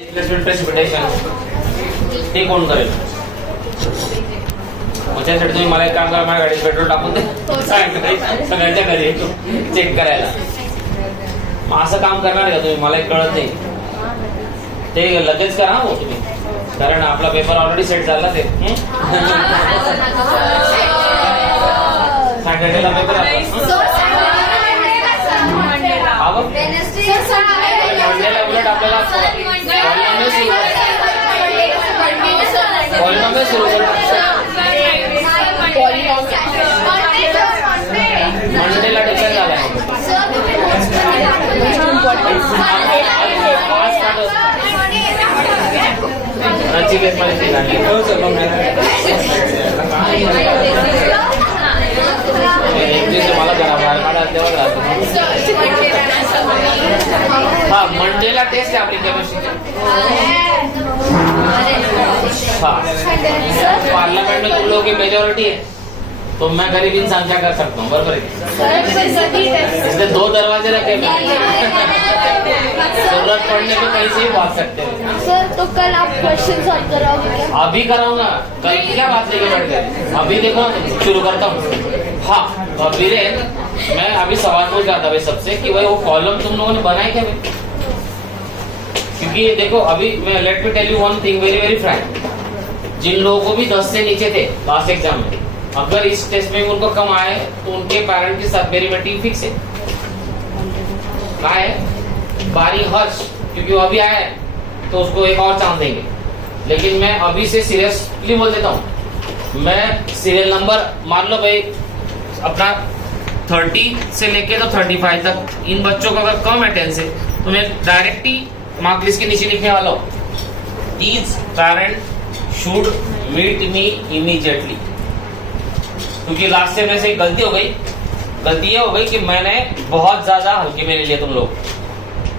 Displacement precipitation ते कोण करेल? मग त्यासाठी तुम्ही मला एक काम करा, माझ्या गाडीत पेट्रोल टाकून दे, सगळ्यांच्या घरी चेक करायला. मग असं काम करणार का तुम्ही? मला कळत नाही. ते लगेच करा हो तुम्ही, कारण आपला पेपर ऑलरेडी सेट झाला. ते सॅटर्डेला पेपर मंडेला उलट आपल्याला पॉलिनॉमियल सुरू मंडेला डिक्लेअर झाला. नचिकेत मध्ये मला करा बाहेर काढा तेव्हा राहतो. हा मंडेला टेस्ट है आपकी केमिस्ट्री. हाँ पार्लियामेंट में तुम लोगों की मेजोरिटी है, तो मैं गरीब इंसान क्या कर सकता हूँ? बराबर है. इसलिए दो दरवाजे रखे, जरूरत पड़ने पे कहीं से भी भाग सकते हैं. सर तो कल आप क्वेश्चन सॉल्व कराओगे क्या? अभी कराऊंगा. कल क्या बात लेके बैठ गए? अभी देखो शुरू करता हूँ. हाँ अभी मैं अभी सवाल पूछ रहा था भाई सबसे कि भाई वो कॉलम तुम लोगों ने बनाए क्या भाई? क्योंकि देखो अभी मैं let me tell you one thing very very frank. जिन लोगों को भी 10 से नीचे थे लास्ट एग्जाम में, अगर इस टेस्ट में उनको कम आए तो उनके पेरेंट की सब मेरी बेटी फिक्स है. कहा है बारी हर्ष, क्योंकि वो अभी आया है तो उसको एक और चांस देंगे. लेकिन मैं अभी से सीरियसली बोल देता हूँ, मैं सीरियल नंबर मान लो भाई अपना 30 से लेके तो 35 तक इन बच्चों का अगर कम अटेंडेंस है तो मैं डायरेक्ट ही मार्क लिस्ट के नीचे लिखने वाला हूँ, each parent should meet me immediately. क्योंकि लास्ट से मेरे से एक गलती हो गई. गलती ये हो गई कि मैंने बहुत ज्यादा हल्के में ले लिया तुम लोग,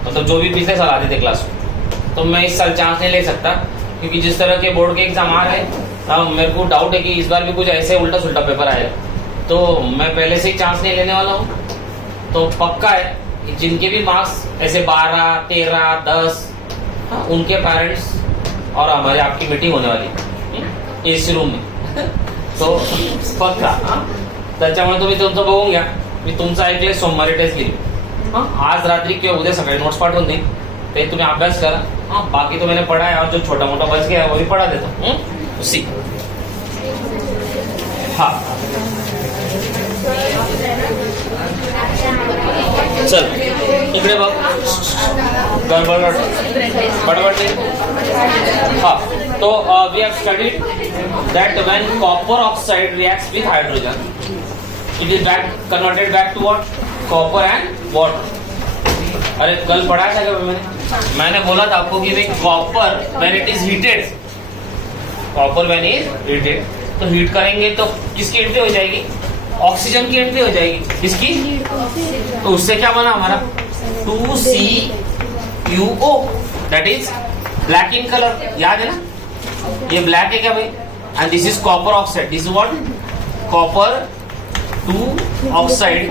मतलब जो भी पिछले साल आते थे क्लास में. तो मैं इस साल चांस नहीं ले सकता, क्योंकि जिस तरह के बोर्ड के एग्जाम आ रहे हैं मेरे को डाउट है कि इस बार भी कुछ ऐसे उल्टा सुल्टा पेपर आएगा. तो मैं पहले से ही चांस नहीं लेने वाला हूँ. तो पक्का है कि जिनके भी मार्क्स ऐसे 12, 13, 10 उनके पेरेंट्स और हमारी आपकी मीटिंग होने वाली एसी रूम में. तो पक्का त्याच्यामुळे तुम्ही तुमचं बघून घ्या. मी तुमचं ऐकलंय सोमवारी टेस्ट घेईल. आज रात्री किंवा उद्या सकाळी नोट्स पाठवून देईन, ते तुम्ही अभ्यास करा. बाकी तो मैंने पढ़ा है और जो छोटा मोटा बच गया है वो भी पढ़ा देता हूँ उसी. हाँ चल इकडे बघ, गडबड नाही. हाँ तो we have studied that when copper oxide reacts with hydrogen, it is converted back to what? Copper and water. अरे कल पढ़ा था क्या मैंने बोला था आपको कि copper when it is heated, copper when it is heated, तो हीट करेंगे तो किसकी एंट्री हो जाएगी? ऑक्सीजन की एंट्री हो जाएगी. किसकी? तो उससे क्या बना हमारा 2CuO, that is black in colour. याद है ना? ये ब्लैक है क्या भाई? And this is copper oxide. This is what? Copper 2 oxide.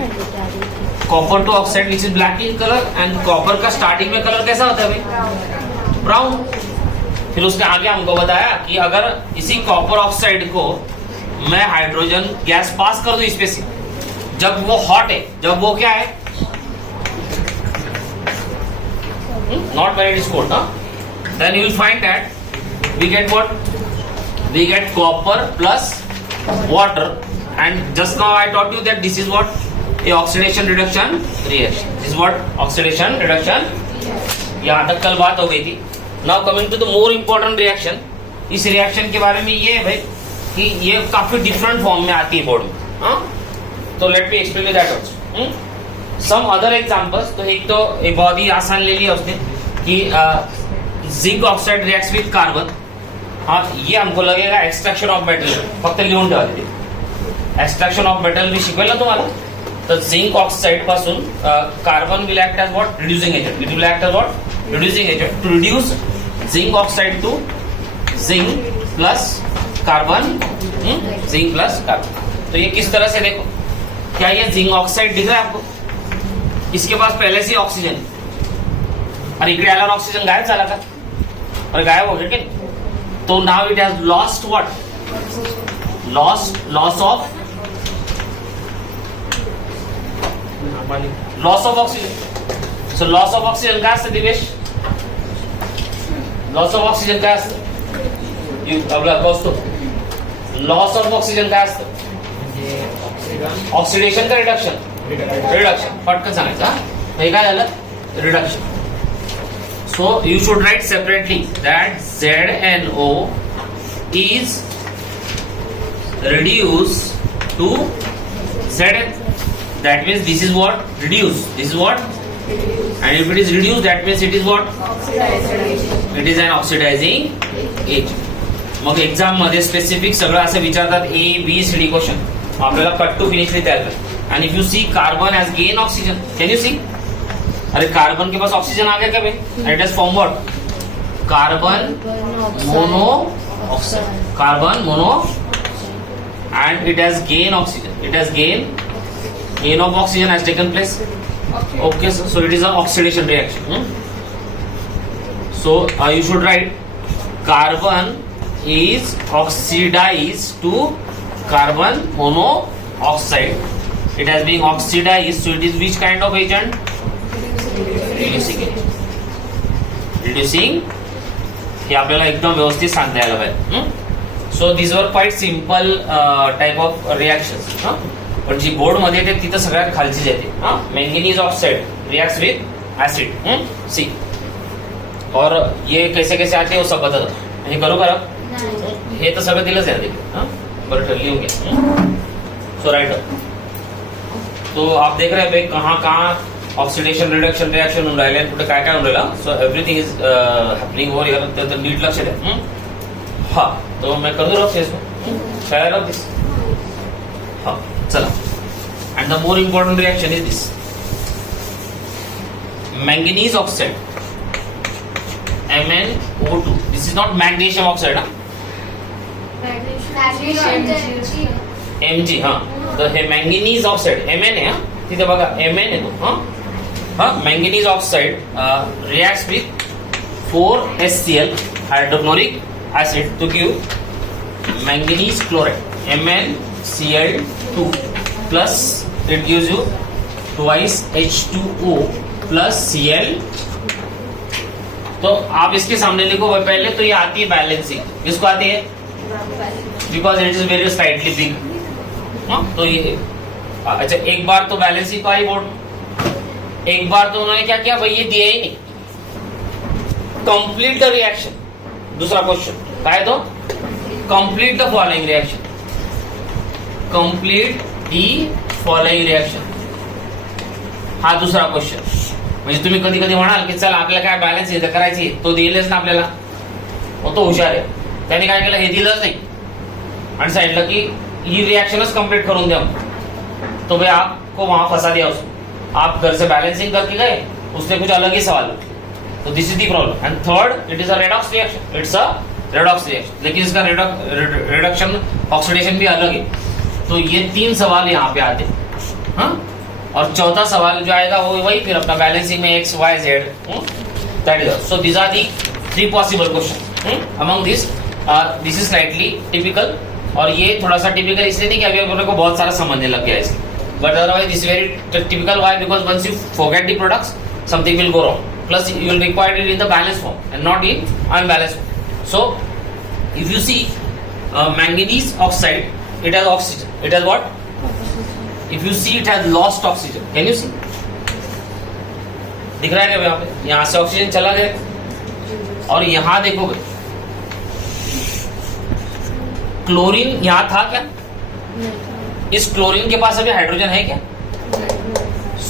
Copper 2 oxide which is black in color. And copper का starting में कलर कैसा होता है भाई? ब्राउन. फिर उसने आगे हमको बताया कि अगर इसी कॉपर ऑक्साइड को मैं हाइड्रोजन गैस पास कर दूं इस पे से, जब वो हॉट है, जब वो क्या है? Not when it is cold, huh? Then you will find that we get what? We get copper plus water, and just now I taught you that this is what? A oxidation reduction reaction. This is what? Oxidation reduction. यहाँ तक कल बात हो गई थी. Now coming to the more important reaction. इस reaction के बारे में ये है भाई कि ये काफी डिफरेंट फॉर्म में आती है बोर्ड में. तो let me explain you that also. Some other examples. तो एक बहुत ही आसान ले लिया उसने कि zinc oxide reacts with carbon. हाँ ये हमको लगेगा एक्सट्रॅक्शन ऑफ मेटल. फक्त लिहून ठेवा तिथे. एक्सट्रॅक्शन ऑफ मेटल मी शिकवेल ना तुम्हाला. तर झिंक ऑक्साइड पासून carbon will act as what? Reducing agent. It will act as what? Reducing agent to reduce zinc oxide to zinc plus carbon. Zinc plus carbon. तो ये किस तरह से देखो, क्या ये जिंक ऑक्साइड दिख रहा है आपको? इसके पास पहले से ऑक्सीजन, और इकडे आल्यावर ऑक्सीजन गायब झाला का? और गायब हो गया क्या? तो now it has lost what? Loss of oxygen. So loss of oxygen काय असतं दिवेश? लॉस ऑफ ऑक्सिजन काय असतं? आपला बसतो. लॉस ऑफ ऑक्सिजन काय असतं? ऑक्सिडेशन का रिडक्शन? रिडक्शन. पटकन सांगायचं हा. हे काय झालं? Reduction. So you should write separately that ZNO is reduced to Zn. That means this is what? Reduced. This is what? And if it is reduced, that means it is what? It is an oxidizing agent. मग exam मध्ये specific सगळं असं विचारतात ABCD question. आपल्याला cut to finish लिहिता येतं. And if you see carbon has gain oxygen, can you see? अरे carbon के pass oxygen आ गया क्या भाई? And it has formed what? Carbon mono oxide. Carbon mono, and it has gain oxygen. It has gain of oxygen has taken place. Okay, so it is an oxidation reaction. So you should write carbon is oxidized to carbon monoxide. It has been oxidized, so it is which kind of agent? Reducing agent. Reducing. हे आपल्याला एकदम व्यवस्थित सांगता यायला पाहिजे. So this were quite simple type of reaction. पण जी board मध्ये येते तिथं सगळ्यात खालची येते. Manganese oxide reacts with acid. See और ये कैसे कैसे आते हैं वो सब बता दो. हे करू करा. हे तर सगळं दिलंच आहे. बरं लिहून घ्या. So right. तो आप देख रहे हैं भाई कहाँ ऑक्सिडेशन रिडक्शन रिएक्शन होऊन राहिले, कुठे काय काय होऊन राहिलं. So everything is happening over here. तर नीट लक्ष द्या. हा तो मैं कर दू शायर ऑफ दिस. हा चला. And the more important reaction is this. Manganese oxide MnO2. This is not magnesium oxide. Mg. हा तर हे मॅंगनीज ऑक्साइड Mn आहे. तिथे बघा Mn येतो. Manganese oxide reacts with 4HCl hydrochloric acid to give manganese chloride MnCl2 plus it gives you twice H2O plus Cl. तो आप इसके सामने लिखो पहले तो ये आती है बैलेंसिंग. किसको आती है? Because it is very slightly big. तो ये अच्छा एक बार तो बैलेंसिंग का ही बोर्ड. एक बार तो उन्होंने क्या किया भाई ये दिया ही नहीं. Complete the reaction. दूसरा क्वेश्चन काय तो? Complete the following reaction. Complete the following reaction. हा दुसरा क्वेश्चन. म्हणजे तुम्ही कधी कधी म्हणाल की चला आपल्याला काय बॅलन्स इथं करायची, तो दिलेच ना आपल्याला. वो तो हुशार आहे. त्याने काय केलं हे दिलंच नाही आणि सांगितलं की ही रिएक्शनच कंप्लीट करून द्या. तो भाई आपको वहां फंसा दिया उसको. आप घर से बैलेंसिंग करके गए, उसने कुछ अलग ही सवाल. तो this is the problem. And third it is a redox reaction. It's a redox reaction. लेकिन इसका रिडक्शन ऑक्सीडेशन भी अलग है. तो ये 3 सवाल यहाँ पे आते हैं. और चौथा सवाल जो आएगा वो वही फिर अपना बैलेंसिंग में X Y Z. That is so these are the 3 possible question. Among this is slightly typical. और ये थोड़ा सा टिपिकल इसलिए नहीं कि अभी अपने को बहुत सारा समझने लग गया इसके. But otherwise, this is very typical. Why? Because once you forget the products, something will go wrong. Plus, you will require it in the balanced form and not in unbalanced form. So, if you see manganese oxide, it has oxygen. It has what? If you see, it has lost oxygen. Can you see? दिख रहा है क्या यहाँ पे? यहाँ से oxygen चला गया और यहाँ देखोगे क्लोरीन यहाँ था क्या? इस क्लोरीन के पास अभी हाइड्रोजन है क्या?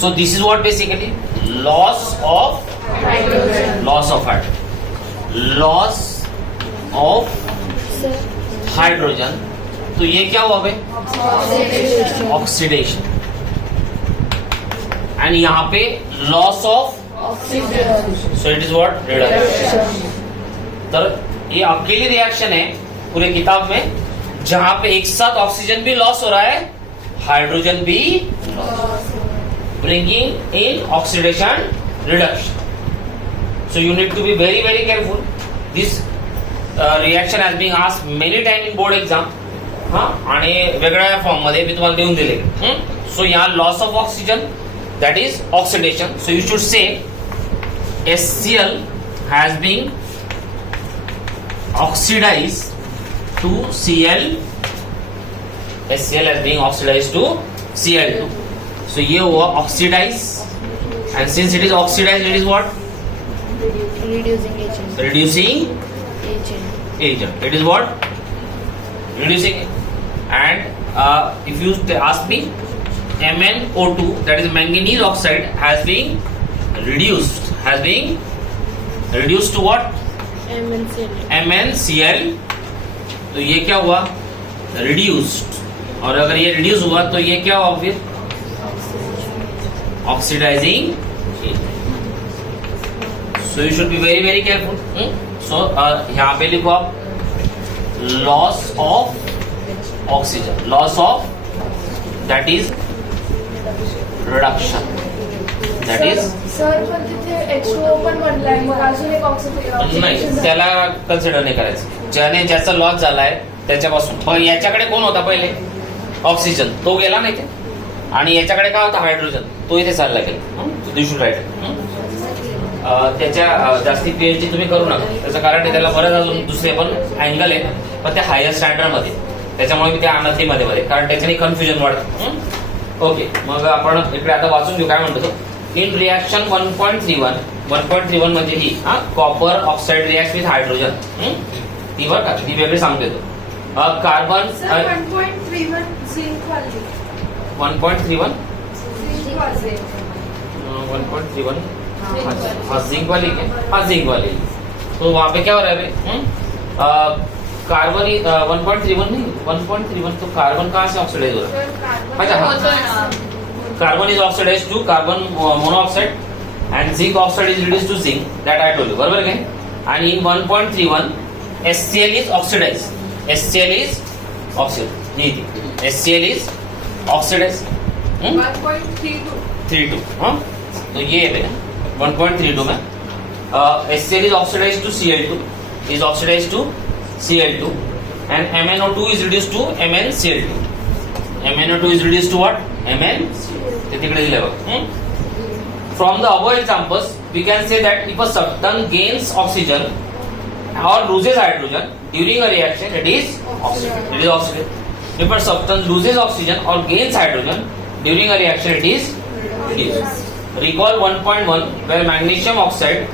So this is what basically loss of hydrogen. Loss of hydrogen. तो ये क्या हुआ भाई? ऑक्सीडेशन. एंड यहाँ पे loss of oxygen. So it is what? Reduction. तर ये अकेली रिएक्शन है पूरे किताब में जहां पे एक साथ ऑक्सीजन भी लॉस हो रहा है, हाइड्रोजन भी bringing in oxidation reduction. So you need to be very very careful. This reaction has been asked many time in board exam. हा, आणि वेगळ्या फॉर्म मध्ये मी तुम्हाला देऊन दिले. सो या loss of oxygen that is oxidation. So you should say HCl has been oxidized to Cl. HCl has been oxidized to Cl2. So ये हुआ oxidize, and since it is oxidized, it is what? Reducing agent. Reducing Agent. agent. It is what? Reducing. And if you ask me, MnO2, that is manganese oxide, has been reduced. Has been reduced to what? MnCl. MnCl. तो ये क्या हुआ? Reduced. और अगर ये reduce हुआ तो ये क्या हुआ फिर? Oxidizing. So you should be very very careful. So यहाँ पे लिखो आप loss of oxygen. Loss of, that is reduction. That is sir पण तिथे H2O पण बनलाय, मग अजून एक नाही, ऑक्सिडेशन त्याला कन्सिडर नाही करायचं. ज्याचा लॉस झालाय त्याच्यापासून. मग याच्याकडे कोण होता पहिले? ऑक्सिजन, तो गेला नाही ते. आणि याच्याकडे काय होता? हायड्रोजन, तो इथे चालला गेला. You should write. त्याच्या जास्ती PhD तुम्ही करू नका, त्याचं कारण आहे त्याला बरंच अजून दुसरे पण अँगल आहे, पण ते हायर स्टँडर्ड मध्ये, त्याच्यामुळे मी त्या अनर्थीमध्ये कारण त्याच्याने कन्फ्युजन वाढतं. ओके, मग आपण इकडे आता वाचून घेऊ काय म्हणतो. इन रिॲक्शन 1.31 म्हणजे ही copper oxide react with hydrogen. ती बरं का, ती वेगळी सांगते तो. कार्बन सर 1.31 झिंक वाली 1.31 झिंक वाली 1.31 हाँ जिंक वाली क्या? हाँ जिंक वाली. तो वहाँ पे क्या हो रहा है? कार्बन 1.31 नहीं, 1.31 तो कार्बन कहाँ से ऑक्सीडाइज हो रहा है? अच्छा हाँ, carbon is oxidize to carbon monoxide and zinc oxide is reduced to zinc, that I told you, बरोबर काय? आणि in 1.31 HCl is oxidized. HCl is oxidized. HCl is oxidized. 1.32 हाँ, तो ये है 1.32 में HCl is oxidized to Cl2, is oxidized to Cl2, and MnO2 is reduced to MnCl2. MnO2 is reduced to what? Mn. ते तिकडे दिले बघ. From the above examples, we can say that if a substance gains oxygen or loses hydrogen during a reaction, it is oxidized. It is oxidized. If a substance loses oxygen or gains hydrogen during a reaction, it is reduced. Recall 1.1 where magnesium oxide,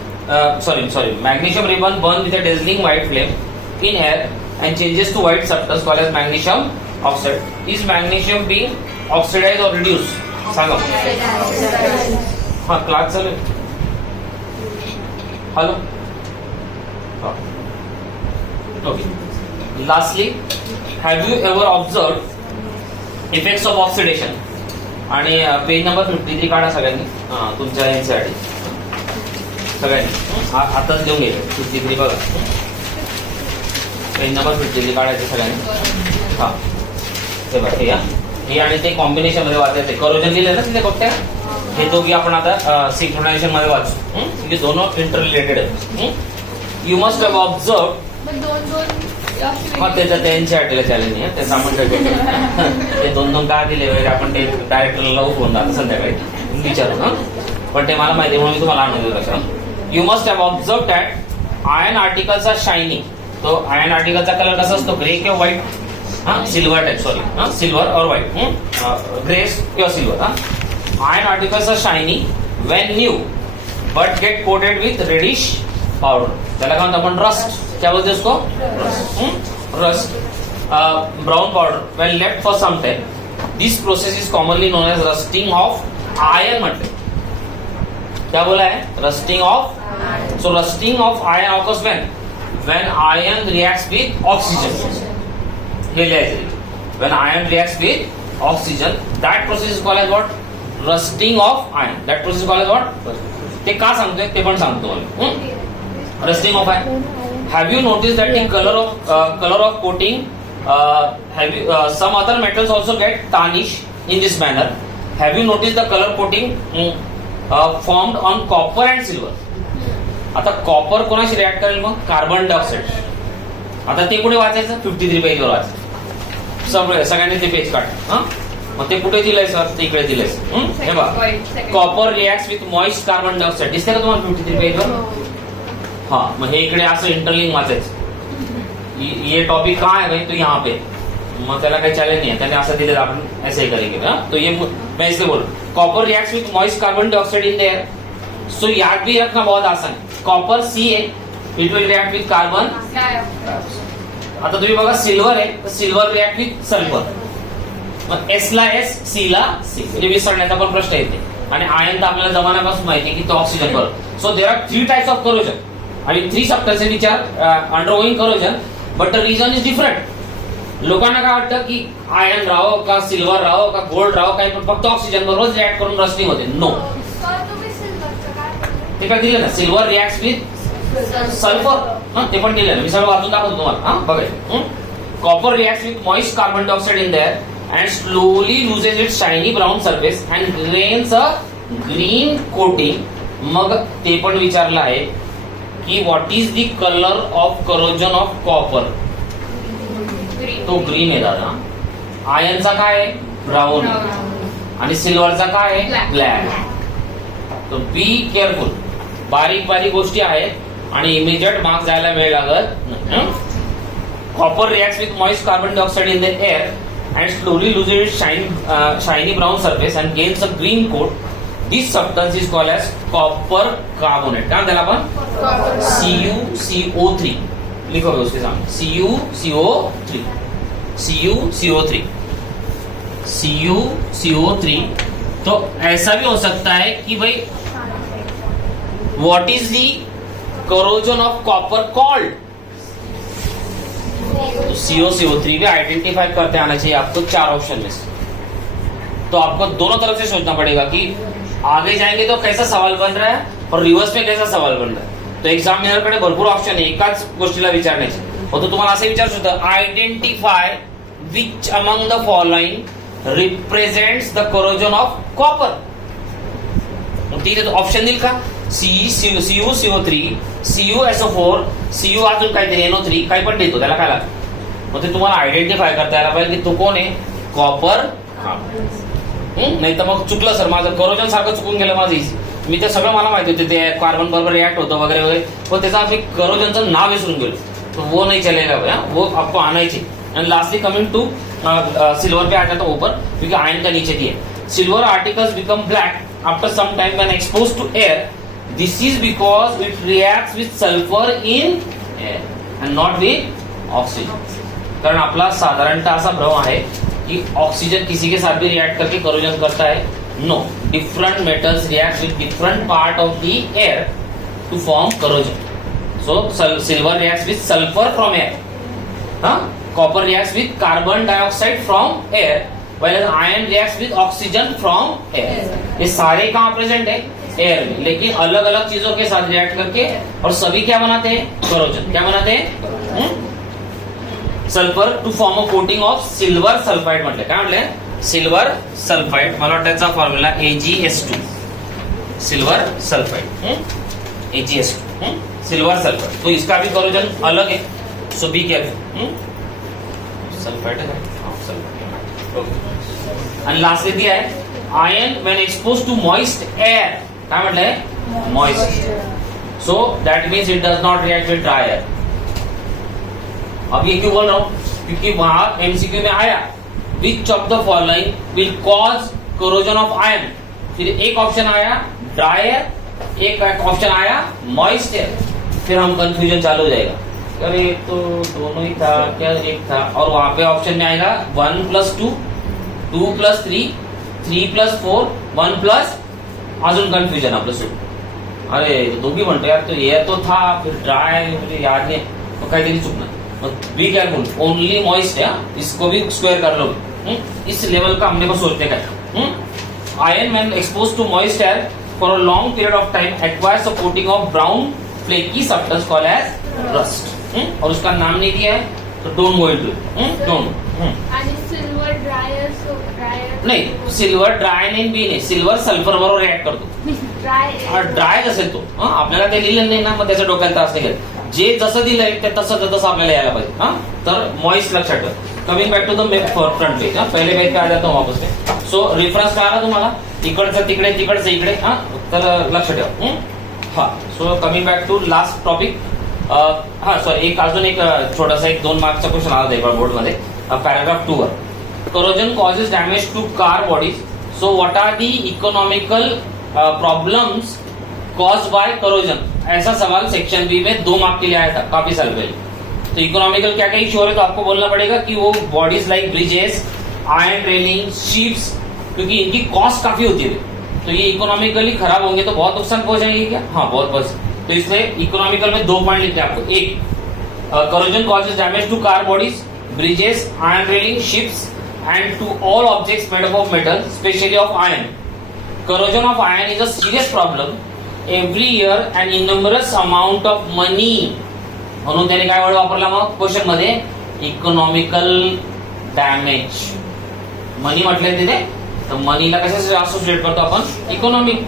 magnesium ribbon burned with a dazzling white flame in air and changes to white substance called as magnesium oxide. Is magnesium being oxidized or reduced? सांगा. हाँ, class चालू है. Hello. Okay. Lastly, have you ever observed effects of oxidation? आणि page number 53 काढा सगळ्यांनी तुमच्या यांसाठी सगळ्यांनी आताच देऊन घ्यायचं. 53 बघा, पेज नंबर 53 काढायचे सगळ्यांनी. हा, हे बघा, हे आणि ते कॉम्बिनेशन मध्ये वाचायचे. करोजन लिहिलं ना तिथे कोणत्या, हे दोघी आपण आता सिंक्रोनायझेशन मध्ये वाचू. म्हणजे दोन इंटर रिलेटेड आहेत. You must have observe. मग त्याचं त्यांच्या चॅलेंज आहे, ते सामान ते दोन का दिले वगैरे आपण ते डायरेक्टरला लावू फोन आता संध्याकाळी विचारू. पण ते मला माहिती म्हणून मी तुम्हाला आणून देऊ कसं. You must have observe that iron आर्टिकलचा शायनिंग, तो आयर्न आर्टिकलचा कलर कसा असतो? ग्रे किंवा white? Silver type, sorry, silver और व्हाईट, ग्रे किंवा silver. Iron articles are shiny when new but get coated with reddish powder. त्याला काय म्हणतो आपण? रस्ट. क्या बोलते हैं उसको? Rust. Brown powder when left for some time. This process is commonly known as rusting of iron म्हणते. क्या बोला है? Rusting of. So rusting of iron occurs when iron reacts with oxygen. हे लिहायचं. When iron reacts with oxygen, that process is called as what? Rusting of iron. That process is called as what? ते का सांगतोय ते पण सांगतो मला. Rusting of iron. Have you noticed that the color of coating? Some other metals also get tarnished in this manner. Have you noticed the color coating formed on copper and silver? आता copper कोणाशी react करेल मग? Carbon dioxide. आता ते कुठे वाचायचं? 53 पेजवर वाचायचं. सगळ्यांनी ते पेज काढ. मग ते कुठे दिलंय सर? ते इकडे दिलंय. हे बघा, copper react with moist carbon dioxide. दिसते का तुम्हाला 53 पेजवर? हा, मग हे इकडे असं इंटरलिंक वाचायचं. ये टॉपिक कहाँ है भाई? तो यहाँ पे. मग त्याला काही चॅलेंज नाही, त्याने असं दिलं आपण ऐसे करेंगे. तो ये मैं इसलिए बोल, copper reacts with moist carbon dioxide in the air. So याद भी रखना बहुत आसान है. कॉपर सी है, it will react with carbon. आता तुम्ही बघा सिल्वर आहे, तर सिल्वर रिएक्ट विथ सल्फर. मग एस ला एस, सी ला सी, म्हणजे विसरण्याचा पण प्रश्न येते. आणि आयन तर आपल्याला जमान्यापासून माहिती आहे की तो ऑक्सिजन बरोबर. So there are 3 types of corrosion आणि 3 substances which are undergoing corrosion, but the reason is different. लोकांना काय वाटतं की आयर्न राहो का सिल्वर राहो का गोल्ड राहो, काही पण फक्त ऑक्सिजन बरोबर रिॲक्ट करून रस्टिंग होते. नो, ते काय दिलं ना, सिल्वर रिॲक्ट विथ सल्फर. ते पण दिलं ना, मी सगळं वाचून दाखवतो तुम्हाला. बघा, copper react with moist carbon dioxide in their and slowly loses it shiny brown surface and grains a green coating. मग ते पण विचारलं आहे की what is the colour of corrosion of copper? तो ग्रीन आहे दादा. आयनचा काय आहे? ब्राऊन. आणि सिल्वरचा काय आहे? ब्लॅक. तो बी केअरफुल. बारीक बारीक गोष्टी आहेत आणि इमिजिएट मार्क्स जायला वेळ लागत. Copper reacts with moist carbon dioxide in the air and slowly loses it shiny brown surface and gains a green coat. This substance is called as copper carbonate. काय त्याला आपण? CuCO3 लिखोगे उसके सामने. CuCO3, CuCO3, CuCO3. तो ऐसा भी हो सकता है कि भाई what is the corrosion of copper called? तो CuCO3 भी आइडेंटिफाई करते आना चाहिए आपको 4 ऑप्शन में से. तो आपको दोनों तरफ से सोचना पड़ेगा कि आगे जाएंगे तो कैसा सवाल बन रहा है और रिवर्स में कैसा सवाल बन रहा है. तो एक्झामिनरकडे भरपूर ऑप्शन आहे एकाच गोष्टीला विचारण्याचे. तो तुम्हाला असं विचारू शकतो, identify which among the following represents the corrosion of copper. तिथे ऑप्शन देईल का? CuCO3, CuSO4, Cu अजून काहीतरी NO3 काही पण देतो, त्याला काय लागतं. मग ते तुम्हाला आयडेंटिफाय करता यायला पाहिजे की तो कोण आहे? कॉपर. नाही तर मग चुकलं सर, माझं करोजन सारखं चुकून गेलं माझं. इझी, मी ते सगळं मला माहिती होते, ते कार्बन बरोबर रिएक्ट होतं वगैरे वगैरे, पण त्याचा आम्ही करोजनचं नाव विसरून गेलो. तो वो नहीं चलेगा भैया, वो आपको आना ही चाहिए. And lastly coming to silver पे आ जाता ऊपर, क्योंकि आयन का नीचे दिए. Silver articles become black after some time when exposed to air. This is because it reacts with sulphur in air and not with oxygen. कारण आपला साधारणतः असा भ्रम आहे कि ऑक्सीजन किसी के साथ भी रिएक्ट करके करोजन करता है. No, different metals react with different part of the air to form corrosion. So silver reacts with sulfur from air. Copper reacts with carbon dioxide from air, while iron reacts with oxygen from air. ये सारे कहाँ present है? Air में, लेकिन अलग अलग चीजों के साथ रिएक्ट करके, और सभी क्या बनाते हैं? करोजन. क्या बनाते हैं? Sulphur to form a coating of silver sulphide. म्हटलं काय म्हटलं? Silver sulphide. मला वाटतं त्याचा formula AgS2. Silver sulphide, AgS2, silver sulphide. तो इसका भी करोजन अलग है, सो बी केयरफुल. सल्फाइड है, सल्फाइड. ओके. आणि लास्टली दिया है iron when expose to moist air. काय म्हटलंय? Moist. So that means it does not react with dry air. अब ये क्यों बोल रहा हूं? क्योंकि वहां MCQ में आया which of the following will cause corrosion of ion. फिर एक ऑप्शन आया ड्राई एयर, एक ऑप्शन आया मॉइस्ट एयर. फिर हम कंफ्यूजन चालू हो जाएगा, अरे तो दोनों ही था क्या एक था. और वहां पे ऑप्शन में आएगा 1+2, 2+3, 3+4, 1+ अजून कन्फ्युजन आपलं सुरू. अरे दोघी म्हणतो यार, तो एयर तो था, फिर ड्राई, मुझे याद नहीं, तो काहीतरी चुकणार. बी केयरफुल, ओनली मॉइस्ट है. इसको भी स्क्वायर कर लो. इस लेवल का हमने को सोचते का. Iron when expose to moist air for a long period of time acquires a coating of brown flaky substance called as rust. और उसका नाम नहीं दिया है, तो don't go into it. Don't. आणि सिल्वर ड्रायर नाही, सिल्वर ड्राय नाही, बी नाही. सिल्वर सल्फर बरोबर रिएक्ट करतो. ड्राय असेल तो आपल्याला ते लिहिलं नाही ना, मग त्याच्या डोक्याला त्रास नाही घेत. जे जसं दिलंय ते तसं तसं आपल्याला यायला पाहिजे. तर मॉइस्ट लक्षात ठेव. Coming back to the front page. पहिले पेज पे आ जातो वापस पे. सो रेफरन्स कळाला तुम्हाला, इकडचं तिकडे तिकडचं इकडे. तर लक्ष ठेव. So coming back to last topic. Sorry अजून एक छोटासा 2 मार्कचा क्वेश्चन आला होता बोर्ड मध्ये पॅराग्राफ 2 वर. Corrosion causes damage to car bodies. So what are the economical problems cause by corrosion. ऐसा सवाल सेक्शन बी में 2 मार्क के लिए आया था काफी साल पहले. तो इकोनॉमिकल क्या क्या इश्यू हो रहे, तो आपको बोलना पड़ेगा कि वो bodies like bridges, iron railing, ships, क्योंकि इनकी कॉस्ट काफी होती है, तो ये इकोनॉमिकली खराब होंगे तो बहुत नुकसान पहुंचाएंगे क्या? हाँ, बहुत बस. तो इसलिए इकोनॉमिकल में 2 पॉइंट लिखते हैं आपको. एक, corrosion causes damage to car bodies, bridges, iron railing, ships and to all objects made up of metal, especially of iron. Corrosion of iron is a serious problem. Every year an enormous amount of money. म्हणून त्याने काय word वापरला मग question मध्ये? Economical damage. मनी म्हटलंय तिथे, तर मनीला कशाशी असोसिएट करतो आपण? Economic.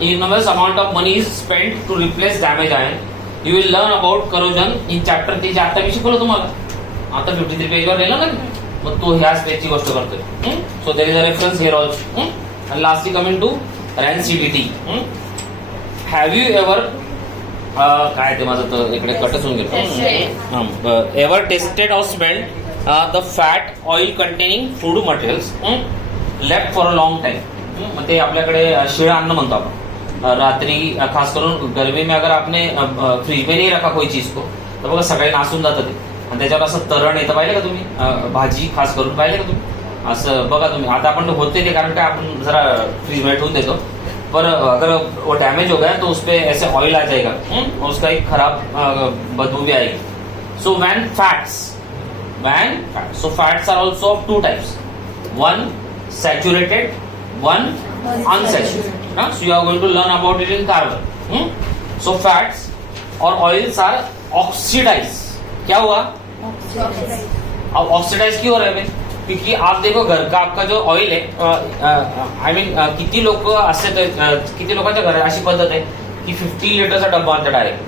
enormous amount of money is spent to replace damaged iron. You will learn about corrosion in chapter 3. आता मी शिकवलं तुम्हाला, आता 53 पेज वर गेला ना, मग तो ह्याच पेजची गोष्ट करतोय. So there is a reference here also. And lastly coming to rancidity. Have you ever काय ते माझं तर इकडे कटच होऊन गेलो. Ever tested or smelled the fat oil containing food materials left for a long time. मग ते आपल्याकडे शिळं अन्न म्हणतो आपण. रात्री खास करून गर्मी में अगर आपने फ्रीज में नहीं रखा कोई चीज को, तर बघा सगळे नासून जातं ते, आणि त्याच्यावर असं तरण येतं. पाहिलं का तुम्ही? भाजी खास करून पाहिले का तुम्ही? असं बघा तुम्ही. आता आपण होते ते कारण काय आपण जरा फ्रीज में ठेवून देतो, पर अगर वो डैमेज हो गया तो उस पे ऐसे ऑयल आ जाएगा और उसका एक खराब बदबू भी आएगी. So so fats are also of 2 types. One saturated, one unsaturated. So you are going to learn about it in carbon. So fats और ऑयल्स आर ऑक्सीडाइज. क्या हुआ? अब ऑक्सीडाइज क्यों हो रहा है? क्योंकि आप देखो घर का आपका जो ऑइल है, आई मीन किती लोक असे, किती लोकांच्या घरात अशी पद्धत आहे की 15 लिटरचा डब्बा आणतो डायरेक्ट.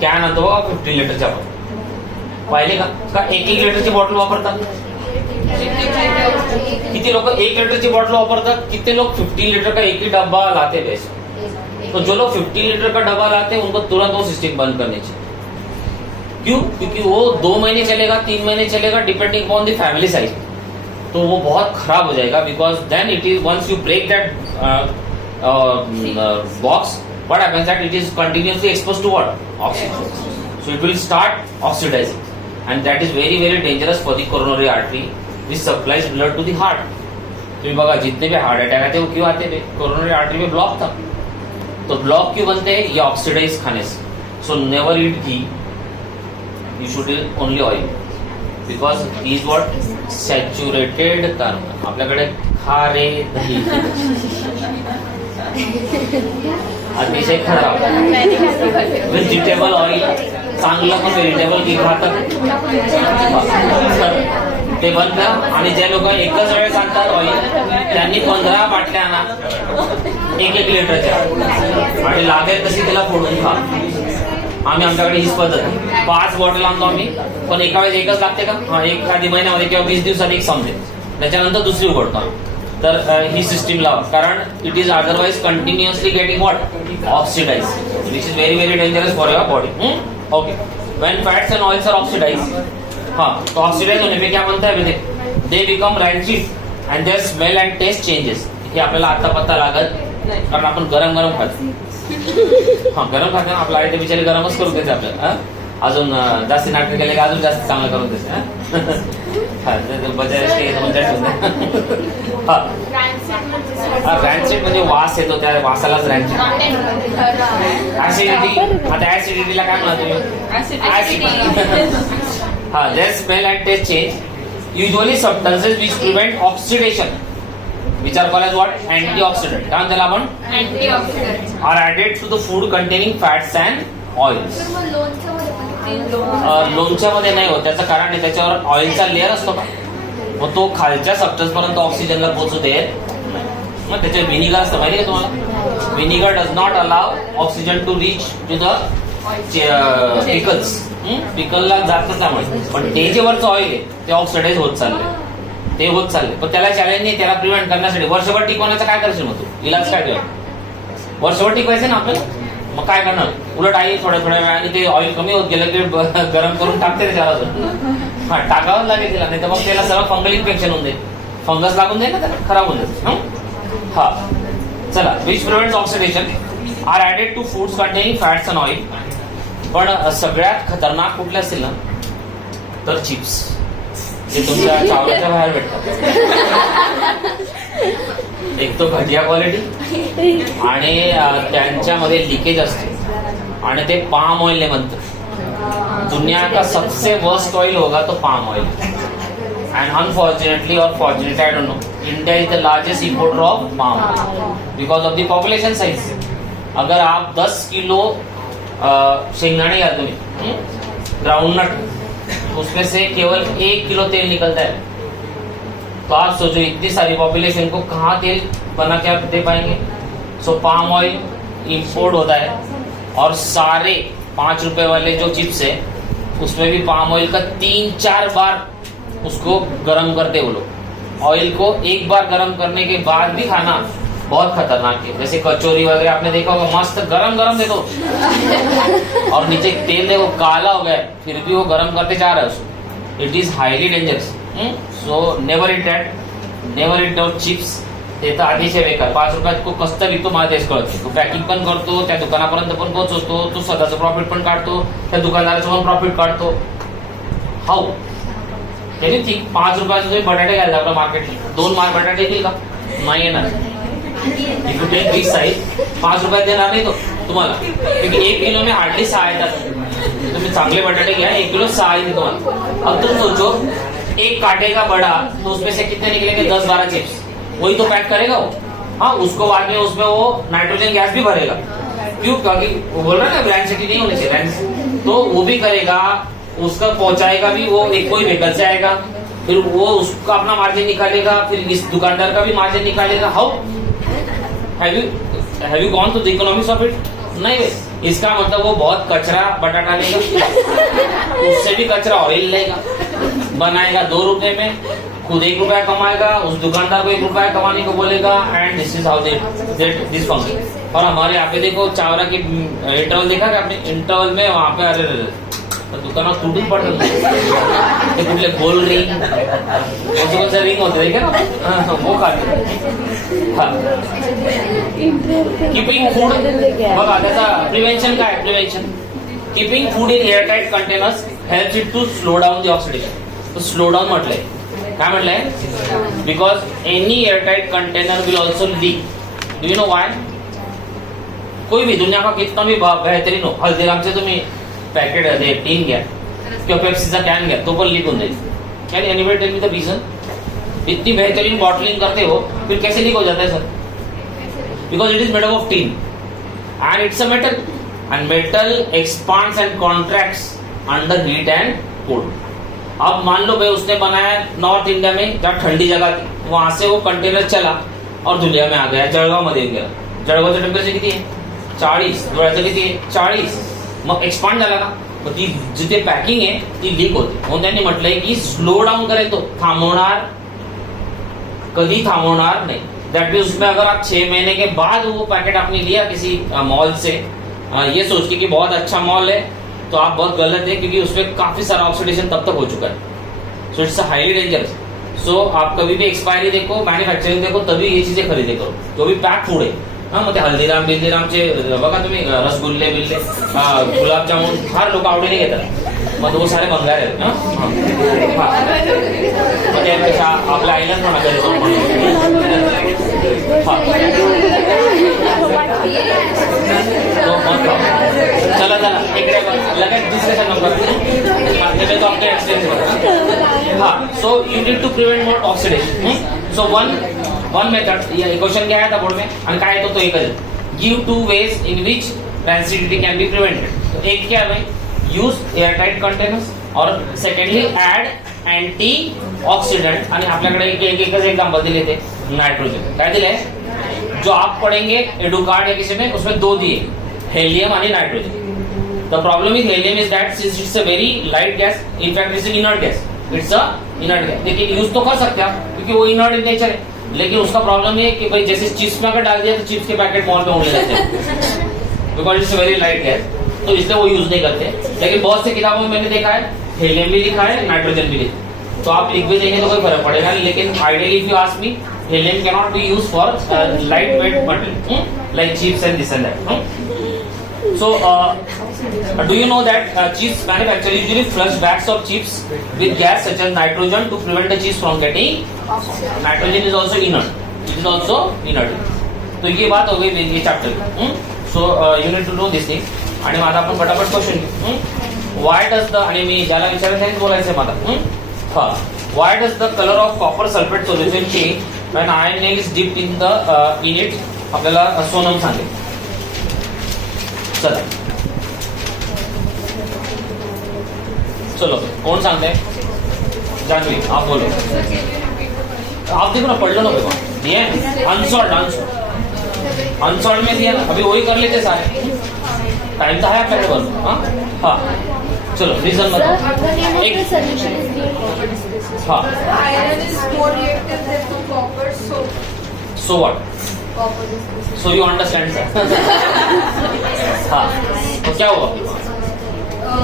कॅन आणतो 15 लिटरच्या. पाहिले का 1-1 लिटरची बॉटल वापरतात? किती लोक 1 लिटरची बॉटल वापरतात, कितने लोग 15 लीटर का एक ही डब्बा लाते वैसे. तो जो लोग 15 लीटर का डब्बा लाते हैं उनको तुरंत वो सिस्टम बंद करनी चाहिए. क्यों? क्योंकि वो 2 महीने चलेगा, 3 महीने चलेगा, depending upon the family size. तो वो बहुत खराब हो जाएगा, because then it is once you break that box, what happens that it is continuously exposed to what? Oxygen. So it will start oxidizing and that is very very dangerous for the coronary artery which supplies blood to the heart. तुम्ही बघा जितने भी heart attack आते हैं वो क्यों आते हैं? कोरोनरी आर्टरी में ब्लॉक था. तो ब्लॉक क्यों बनते हैं? ये ऑक्सीडाइज खाने से. So never eat ghee. You should eat only oil because these what saturated carbon. आपल्याकडे खारे दही अतिशय खराब. व्हेजिटेबल ऑइल चांगलं, पण व्हेजिटेबल घी खातात ते बंद करा. आणि जे लोक एकच वेळेस आणतात ऑइल, त्यांनी 15 बाटल्या आणा 1-1 लिटरच्या, आणि लागेल तशी त्याला फोडून खा. आम्ही आमच्याकडे हीच पद्धत 5 बॉटल आणतो आम्ही, पण एका वेळेस एकच लागते का? एक आधी महिन्यामध्ये किंवा 20 दिवसात एक संपते, त्याच्यानंतर दुसरी उघडतो. तर ही सिस्टीम लावा, कारण it is otherwise continuously getting what? Oxidise, which is very very dangerous for your body. Okay, when fats and oils are oxidise, तो ऑक्सिडाइज होने पे क्या बनता है? They become rancid and their smell and taste changes. हे आपल्याला आता पत्ता लागत, कारण आपण गरम गरम खातो. गरम खाते ना, आपलं आई ते बिचारी गरमच करून देते आपल्याला. अजून जास्त नाटक केले का अजून जास्त चांगलं करून देते. रॅन्सिड म्हणजे वास येतो, त्या वासालाच रॅन्सिड. ऍसिडिटी, आता ऍसिडिटीला काय म्हणा तुम्ही? Their smell and taste change. Usually substances which prevent oxidation which are called as what? Antioxidant. काय म्हणतो आपण? Antioxidant are added to the food containing fats and oils. लोणच्यामध्ये नाही होत, त्याचं कारण आहे त्याच्यावर ऑइलचा लेअर असतो का, मग तो खालच्या सबस्टन्स पर्यंत ऑक्सिजनला पोहोचू देत मग त्याचे व्हिनिगर असतं माहिती आहे तुम्हाला. Vinegar does not allow oxygen to reach to the pickles. पिकलला जातच त्यामुळे. पण ते जे वरचं ऑइल आहे ते ऑक्सिडाइज होत चाललंय, ते होत चालले. पण त्याला चॅलेंज नाही, त्याला प्रिव्हेंट करण्यासाठी वर्षभर टिकवण्याचं काय करशील मग तू? इलाज काय ठेवा? वर्षभर टिकवायचं ना आपल्याला, मग काय करणार? उलट आई थोड्या वेळाने ते ऑइल कमी होत गेलं की गरम करून टाकते त्याच्यावर अजून. हा, टाकावं लागेल तिला, नाही तर मग त्याला सगळं फंगल इन्फेक्शन होऊन जाईल, फंगस लागून जाईल ना, त्याला खराब होऊन जाईल. हा चला, which prevents oxidation are added to foods containing fats and oil. पण सगळ्यात खतरनाक कुठले असतील ना तर चिप्स, जे तुमच्या चावल्याच्या बाहेर भेटतात. एक तो घटिया क्वालिटी आणि त्यांच्यामध्ये लिकेज असते आणि ते पाम ऑइल ने बनतं. दुनिया का सबसे वर्स्ट ऑइल होगा तो पाम ऑइल. एंड अनफॉर्चुनेटली और fortunately I don't know, India is the largest importer of palm oil because of the population size. अगर आप 10 किलो शेंगदाणे घ्या तुम्ही ग्राउंडनट, उसमें से केवल 1 किलो तेल निकलता है. तो आप सोचो इतनी सारी पॉपुलेशन को कहाँ तेल बना के आप दे पाएंगे. सो पाम ऑयल इंपोर्ट होता है और सारे 5 रुपए वाले जो चिप्स है उसमें भी पाम ऑयल का 3-4 बार उसको गर्म करते वो लोग. ऑयल को एक बार गर्म करने के बाद भी खाना बहुत खतरनाक है. जैसे कचौरी वगैरह आपने देखा होगा, मस्त गरम गरम दे दो और नीचे तेल देखो काला हो गया, फिर भी वो गरम करते जा रहा है उसको. It is highly dangerous. So never eat that, never eat that chips. ते तर अतिशय बेकार. 5 रुपयात को कसं विकतो मला तेच कळत नाही. तो पॅकिंग पण करतो, त्या दुकानापर्यंत पण पोहोचवतो, तो स्वतःचं प्रॉफिट पण काढतो, त्या दुकानदाराचं पण प्रॉफिट काढतो. How can you think? 5 रुपयाचे तुम्ही बटाटे घ्यायला लागला मार्केटला, 2 बटाटे येतील का? नाही येणार. If you take this size, 5 रुपयात देणार नाही तो तुम्हाला, क्योंकि 1 किलो में हार्डली 6 येतात. तुम्ही चांगले बटाटे घ्या, 1 किलो 6 येते तुम्हाला. अब तुम सोचो, एक काटे का बड़ा तो उसमें से कितने निकलेंगे? 10-12 चिप्स. वही तो पैक करेगा वो. हाँ, उसको बाद में उसमें वो नाइट्रोजन गैस भी भरेगा. क्यों? क्योंकि वो बोल रहा है ना ब्रांड नहीं होनी चाहिए, तो वो भी करेगा, उसका पहुंचाएगा भी वो, एक कोई व्हीकल से आएगा, फिर वो उसका अपना मार्जिन निकालेगा, फिर इस दुकानदार का भी मार्जिन निकालेगा. How have you gone to the economics of it? नहीं भाई. इसका मतलब वो बहुत कचरा बटाटा लेगा, उससे भी कचरा ऑयल लेगा, बनाएगा 2 रुपए में, खुद 1 रुपया कमाएगा, उस दुकानदार को 1 रुपया कमाने को बोलेगा. End this is how this function. और हमारे यहाँ पे देखो चावला की इंटरवल देखा क्या आपने? इंटरवल में वहां पे अरे दुकानात तुटून पडलं ते कुठले गोल रिंग, कोणते रिंग होते का वो खाते. कीपिंग फूड बघा, त्याचा प्रिव्हेन्शन काय? Prevention keeping food in airtight containers helps it to slow down the oxidation. तो स्लो डाउन म्हटलंय, काय म्हटलंय? Because any airtight container will also leak. Do you know why? कोई भी दुनिया का कितना भी बेहतरीन हो, हल्दीरामचे तुम्ही पैकेट है टीन घ्या किंवा पेप्सीचा कॅन घ्या, तो पण लीक होऊन जाईल. Can anybody tell me the reason? इतनी बेहतरीन बॉटलिंग करते हो, फिर कैसे लीक हो जाता है sir? Because it is made of tin end it's a metal, end metal expands end contracts under heat end cold. अब मान लो भाई उसने बनाया नॉर्थ इंडिया में, जहाँ ठंडी जगह थी, वहां से वो कंटेनर चला और धुलिया में आ गया, जळगाव मध्ये गेला. जळगावचं टेम्परेचर किती आहे? 40. धुळ्याचं किती आहे? 40. मग एक्सपांड झाला का? मग ती जिथे पॅकिंग आहे ती लीक होते. म्हणून त्यांनी म्हटलंय की स्लो डाउन करेल, तो थांबवणार, कधी थांबवणार नाही. दैट मीन्स उसमें अगर आप 6 महीने के बाद वो पैकेट आपने लिया किसी मॉल से, ये सोच के कि बहुत अच्छा मॉल है, तो आप बहुत गलत है, क्योंकि उसमें काफी सारा ऑक्सीडेशन तब तक हो चुका है. So it's highly dangerous. So आप कभी भी एक्सपायरी देखो, मैन्युफॅक्चरिंग देखो, तभी ये चीजें खरीदे करो जो भी पॅक फूड आहे. हा, मग ते हल्दीराम बिल्दीरामचे बघा तुम्ही, रसगुल्ले बिल्ले, गुलाबजामुन फार लोक आवडीने घेतात, मग तो सारे भंगार आहेत. मग त्यापेक्षा आपल्या आईलाच म्हणा घरी जाऊन चला चला इकडे लगेच डिस्कशन नंबर तो आपका एक्सपिरियन्स. हा, so you need to prevent more oxidation. So one method, question क्या आया था बोर्ड में और क्या है तो एक give 2 ways in which rancidity can be prevented. तो एक क्या है भाई? यूज एअरटाइट कंटेनर्स, और सेकंडली ऍड अँटी ऑक्सिडंट. आणि आपल्याकडे एकच एक्झाम्पल दिले ते नायट्रोजन. काय दिलंय? जो आप पढ़ेंगे एडुकार्ड या किसी में, उसमें 2 दिए, हेलियम आणि nitrogen. The problem is helium is that since it's a very light gas, in fact it's inert gas, it's a inert gas. लेकिन यूज तो कर सकते हैं आप क्योंकि वो इनर्ट इन नेचर है. लेकिन उसका प्रॉब्लम है कि भाई जैसे चिप्स में अगर डाल दिया तो चिप्स के पैकेट मॉल में उड़ने लगते हैं because it's very light gas, तो इसलिए वो यूज नहीं करते. लेकिन बहुत सी किताबों में मैंने देखा है हेलियम भी लिखा है, नाइट्रोजन भी लिखा है, तो आप लिख भी देंगे तो कोई फर्क पड़ेगा. लेकिन ideally if you ask me, helium cannot be used for lightweight material like chips and this and that. So do you know that chips manufacturer usually flush bags of chips with gas such as nitrogen to prevent the chips from getting nitrogen is also inert. It is also inert. तो ये बात हो गई ये chapter की. So you need to know this thing. आणि माझा आपण फटाफट क्वेश्चन घेऊ. Why does the, आणि मी ज्याला विचारलं त्यानेच बोलायचं माझा. हा, why does the color of copper sulfate solution change when iron nail is dipped in the in it? आपल्याला सोनम सांगेल. चला चलो कौन सांगते हैं? जानवी आप बोलो. आप देखो ना, पढ़ लो ना देखो, ये अनसॉल्ड अनसॉल्ड में दिया ना, अभी वही कर लेते सारे. टाइम तो है आपके पास. हाँ चलो रीजन बताओ. हाँ Iron is more reactive than copper, so what? So you understand sir. हाँ तो क्या हुआ?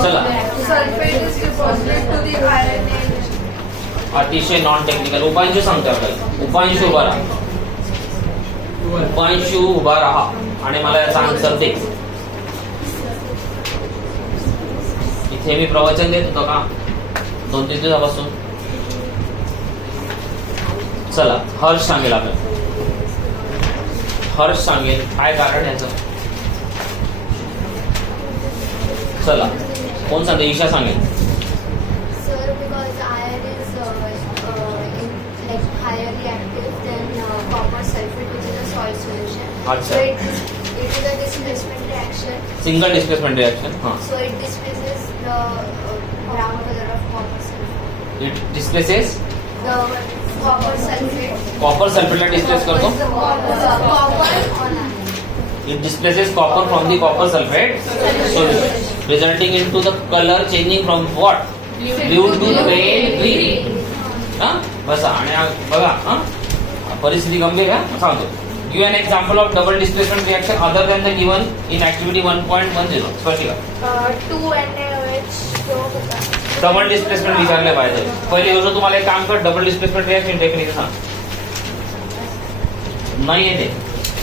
चला. sulfate is deposited to the iron nail. अतिशय नॉन टेक्निकल. उपांशू सांगतो आपल्याला. उपांशू उभा राहा. उपांशू उभा राहा आणि मला याचा आन्सर दे. इथे मी प्रवचन देत होतो का 2-3 दिवसापासून. चला हर्ष सांगेल आपल्याला. हर्ष सांगेल काय कारण याचं. चला कोण सांगते? ईशा सांगेल. Sir, because iron is like higher reactive than copper sulfate, which is a salt solution. अच्छा. So it is a displacement reaction. Single displacement reaction. हाँ. So it displaces the brown color of copper sulfate. It displaces The copper sulfate. Copper सल्फेटला displace करतो. Copper on iron. It displaces copper from the copper sulfate solution, resulting into the color changing from what? Blue to pale green. हाँ बस. आणि बघा हाँ परिस्थिती गंभीर आहे. सांगतो. Give an example of double displacement reaction other than the given in activity 1.10. स्पष्टीकरण. 2NaOH. Double displacement विचारले पाहिजे. पहिले योजना तुम्हाला एक काम कर, डबल डिस्प्लेसमेंट रिएक्शन टेक्निक सांग. नाही येते.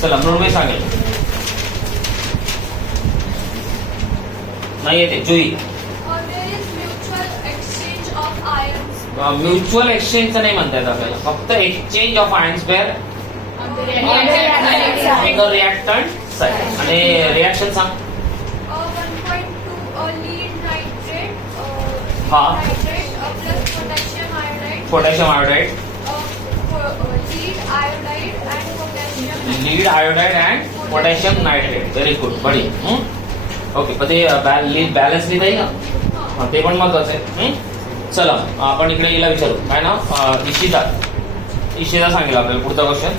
चला मृण्मयी सांगेल. नाही येते. Jui. There is mutual exchange of ions. Mutual एक्सचेंजचं नाही म्हणता येत आपल्याला, फक्त exchange of ions where the reactant side. आणि रिएक्शन सांग. 1.2 lead nitrate. हाँ. Nitrate plus potassium iodide. Potassium iodide. Lead iodide and potassium. Lead iodide and potassium nitrate. Very good. बढी. ओके पण ते बॅलन्स लिहिता येईल ना, ते पण महत्वाचं आहे. चला आपण इकडे हिला विचारू. काय नाव? इशिता. इशिता सांगेल आपल्याला पुढचा question.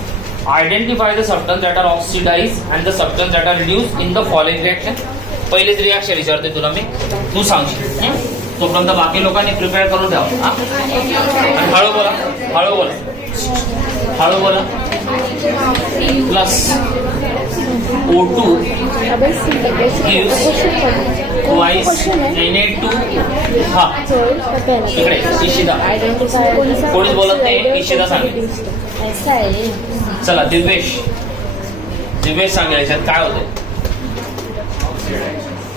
Identify the substance that are oxidize and the substance that are reduce in the following reaction. पहिलीच रिएक्शन विचारते तुला मी, तू सांगशील. तोपर्यंत बाकी लोकांनी प्रिपेअर करून ठेवा. आणि हळू बोला, हळू बोला, हळू बोला. Plus O2 gives twice Na2. हा इकडे इशिता. कोणीच बोलत नाही. इशिता सांगेल. ऐसा है. चला दिव्येश. दिव्येश सांगेल याच्यात काय होतंय.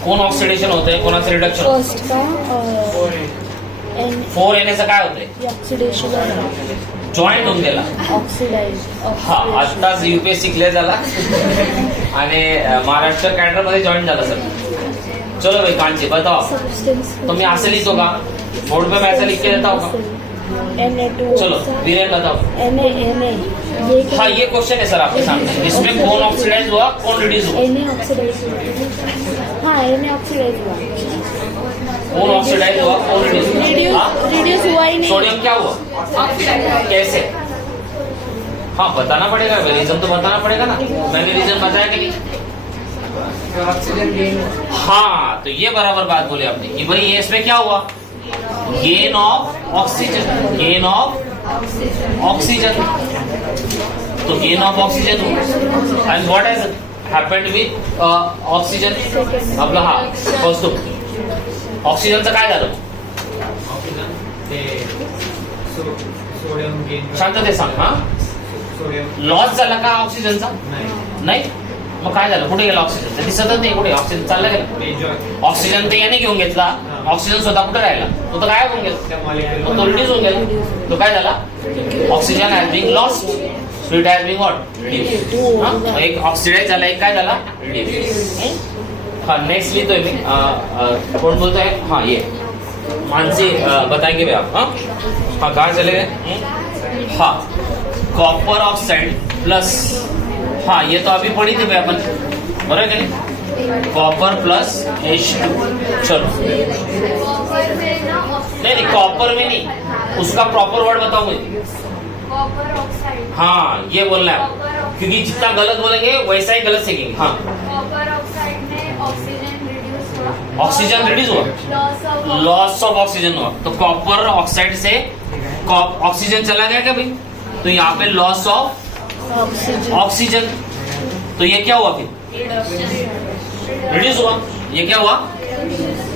कोण ऑक्सिडेशन होतंय, कोणाचं रिडक्शन. फर्स्ट का 4 येण्याचं काय होतंय. ऑक्सिडेशन जॉईंट होऊन गेला. ऑक्सिडाइज. हा आताच UPSC क्लिअर झाला आणि महाराष्ट्र कॅडर मध्ये जॉईन झाला सर. चलो भाई कांचे बताओ. तुम्ही असं लिहितो का बोर्ड पे? मैं ऐसा लिख के देता होगा. Na2. चलो वीरेन बताओ. Na. हाँ ये क्वेश्चन है सर आपके सामने. इसमें कौन ऑक्सीडाइज हुआ, कौन रिड्यूस हुआ. Na oxidise. हाँ Na ऑक्सिडाइज हुआ. कौन ऑक्सीडाइज हुआ, कौन रिड्यूस हुआ. रिड्यूस हुआ ही नहीं. सोडियम क्या हुआ, कैसे. हाँ बताना पड़ेगा, रीजन तो बताना पड़ेगा ना। मैंने रीजन बताया कि नहीं? Oxygen gain. हाँ, तो ये बराबर बात बोले आपने कि भाई ये इसमें क्या हुआ, gain of oxygen, gain of oxygen, तो गेन ऑफ ऑक्सीजन हुआ। End what has happened with oxygen आपलं, हा वस्तू ऑक्सिजनचं काय झालं? Sodium gain. शांतते सांग. हा, सोडियम लॉस झाला का ऑक्सिजनचा? नाही. मग काय झालं, कुठे गेला ऑक्सिजन? ते दिसतच नाही कुठे ऑक्सिजन चालला गेला. ऑक्सिजन तर याने घेऊन घेतला, ऑक्सिजन स्वतः कुठे राहिला, तो तर काय होऊन गेला, तो रिड्यूस होऊन गेला. तो काय झाला, oxygen has been lost, so it has been what, reduce. एक ऑक्सिडाइज झाला, एक काय झाला, रिड्यूस. हाँ नेक्स्ट लिहितोय मी. कोण बोलतोय? हाँ ये मानसी बताएंगे भैया. हाँ कहाँ चले गए? हाँ कॉपर ऑक्साइड प्लस, हाँ ये तो अभी पढ़ी थी भाई अपन, बराबर है नहीं? Copper plus H2. चलो कॉपर में ना नहीं कॉपर में नहीं, उसका प्रॉपर वर्ड बताओ मुझे. Copper oxide. हाँ ये बोलना है, क्योंकि जितना गलत बोलेंगे वैसा ही गलत सीखेंगे. हाँ कॉपर ऑक्साइड में ऑक्सीजन रिड्यूस हुआ. ऑक्सीजन रिड्यूस हुआ, loss of loss of oxygen हुआ. तो कॉपर ऑक्साइड से ऑक्सीजन चला गया क्या भाई? तो यहाँ पे लॉस ऑफ ऑक्सीजन. तो ये क्या हुआ फिर? रिड्यूस हुआ. ये क्या हुआ?